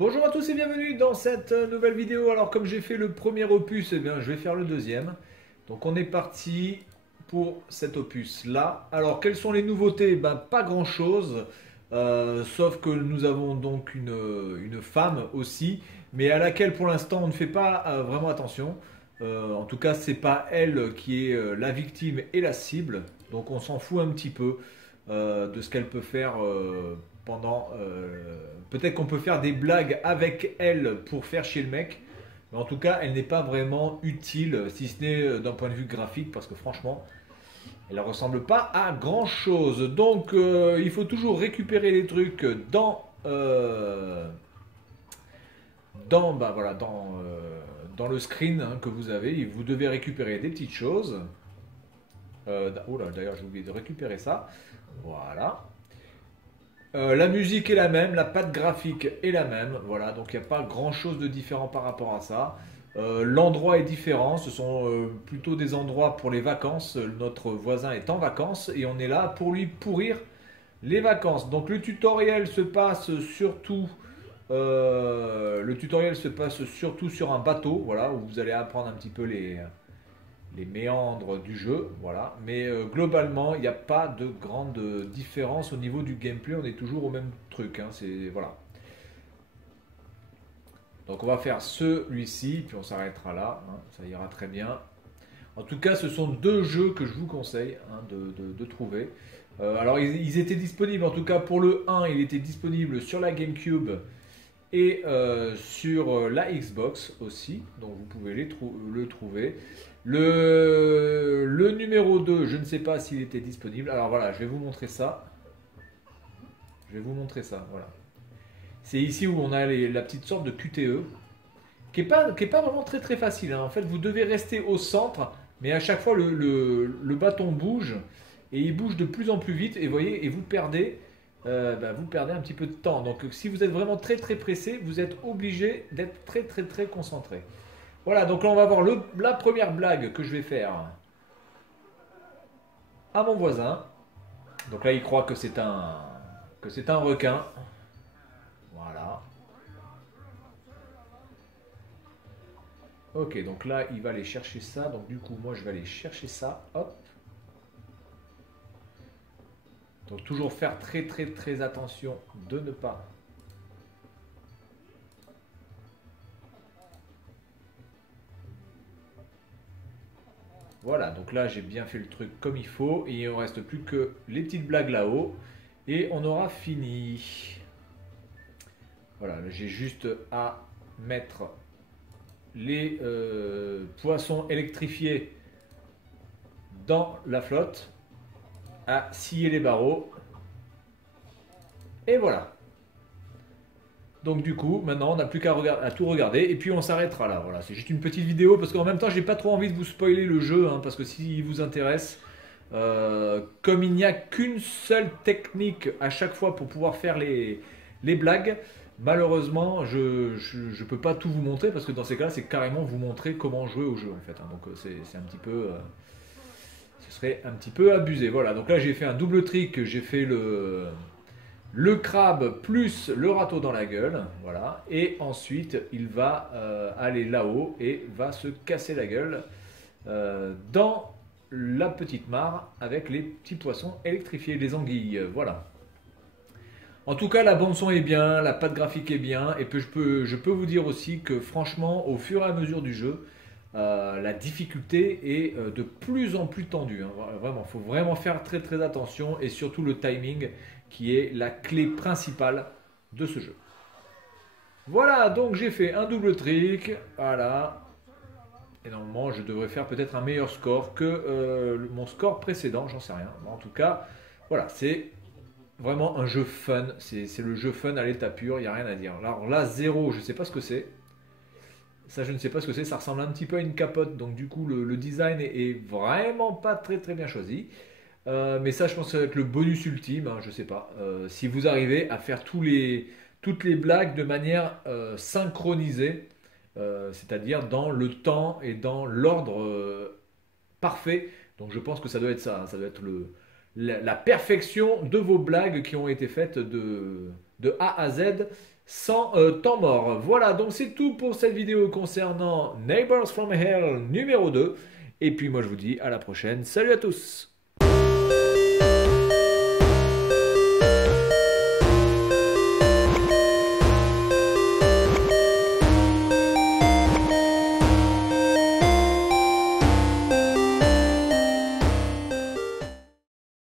Bonjour à tous et bienvenue dans cette nouvelle vidéo. Alors comme j'ai fait le premier opus, eh bien, je vais faire le deuxième. Donc on est parti pour cet opus là. Alors quelles sont les nouveautés? Ben, pas grand chose. Sauf que nous avons donc une femme aussi, mais à laquelle pour l'instant on ne fait pas vraiment attention. En tout cas c'est pas elle qui est la victime et la cible. Donc on s'en fout un petit peu de ce qu'elle peut faire pendant. Peut-être qu'on peut faire des blagues avec elle pour faire chier le mec, mais en tout cas, elle n'est pas vraiment utile, si ce n'est d'un point de vue graphique, parce que franchement, elle ne ressemble pas à grand chose. Donc, il faut toujours récupérer les trucs dans le screen hein, que vous avez. Vous devez récupérer des petites choses. Oh là, d'ailleurs, j'ai oublié de récupérer ça. Voilà. La musique est la même, la patte graphique est la même, voilà, donc il n'y a pas grand chose de différent par rapport à ça. L'endroit est différent, ce sont plutôt des endroits pour les vacances. Notre voisin est en vacances et on est là pour lui pourrir les vacances. Donc le tutoriel se passe surtout sur un bateau, voilà, où vous allez apprendre un petit peu les méandres du jeu, voilà. Mais globalement, il n'y a pas de grande différence au niveau du gameplay. On est toujours au même truc, hein, c'est voilà. Donc on va faire celui-ci, puis on s'arrêtera là, hein, ça ira très bien. En tout cas, ce sont deux jeux que je vous conseille hein, de trouver. Alors ils étaient disponibles, en tout cas pour le 1, il était disponible sur la GameCube et sur la Xbox aussi, donc vous pouvez le trouver. Le numéro 2, je ne sais pas s'il était disponible. Alors voilà, je vais vous montrer ça. Je vais vous montrer ça, voilà. C'est ici où on a la petite sorte de QTE, qui est pas vraiment très très facile, hein. En fait, vous devez rester au centre, mais à chaque fois le bâton bouge, et il bouge de plus en plus vite, et voyez, et vous perdez un petit peu de temps. Donc si vous êtes vraiment très très pressé, vous êtes obligé d'être très très très concentré. Voilà, donc là on va voir la première blague que je vais faire à mon voisin. Donc là il croit que c'est un requin. Voilà. Ok, donc là il va aller chercher ça. Donc du coup moi je vais aller chercher ça. Hop. Donc toujours faire très très très attention de ne pas. Voilà, donc là j'ai bien fait le truc comme il faut et il ne reste plus que les petites blagues là-haut et on aura fini. Voilà, j'ai juste à mettre les poissons électrifiés dans la flotte, à scier les barreaux et voilà. Donc du coup, maintenant on n'a plus à tout regarder et puis on s'arrêtera là. Voilà, c'est juste une petite vidéo parce qu'en même temps j'ai pas trop envie de vous spoiler le jeu hein, parce que s'il vous intéresse, comme il n'y a qu'une seule technique à chaque fois pour pouvoir faire les blagues, malheureusement je peux pas tout vous montrer parce que dans ces cas-là c'est carrément vous montrer comment jouer au jeu en fait, hein. Donc c'est un petit peu, ce serait un petit peu abusé. Voilà, donc là j'ai fait un double trick, j'ai fait le crabe plus le râteau dans la gueule, voilà. Et ensuite, il va aller là-haut et va se casser la gueule dans la petite mare avec les petits poissons électrifiés, les anguilles, voilà. En tout cas, la bande son est bien, la patte graphique est bien, et puis je peux vous dire aussi que franchement, au fur et à mesure du jeu, la difficulté est de plus en plus tendue, hein. Vraiment, il faut vraiment faire très très attention, et surtout le timing qui est la clé principale de ce jeu. Voilà, donc j'ai fait un double trick, voilà. Et normalement, je devrais faire peut-être un meilleur score que mon score précédent, j'en sais rien. Mais en tout cas, voilà, c'est vraiment un jeu fun. C'est le jeu fun à l'état pur, il n'y a rien à dire. Alors là, zéro, je ne sais pas ce que c'est. Ça, je ne sais pas ce que c'est. Ça ressemble un petit peu à une capote. Donc, du coup, le design est vraiment pas très très bien choisi. Mais ça, je pense que ça va être le bonus ultime. Hein, je sais pas. Si vous arrivez à faire toutes les blagues de manière synchronisée, c'est-à-dire dans le temps et dans l'ordre parfait. Donc, je pense que ça doit être ça. Ça doit être la perfection de vos blagues qui ont été faites de A à Z sans temps mort. Voilà, donc c'est tout pour cette vidéo concernant Neighbors from Hell numéro 2. Et puis moi je vous dis à la prochaine. Salut à tous!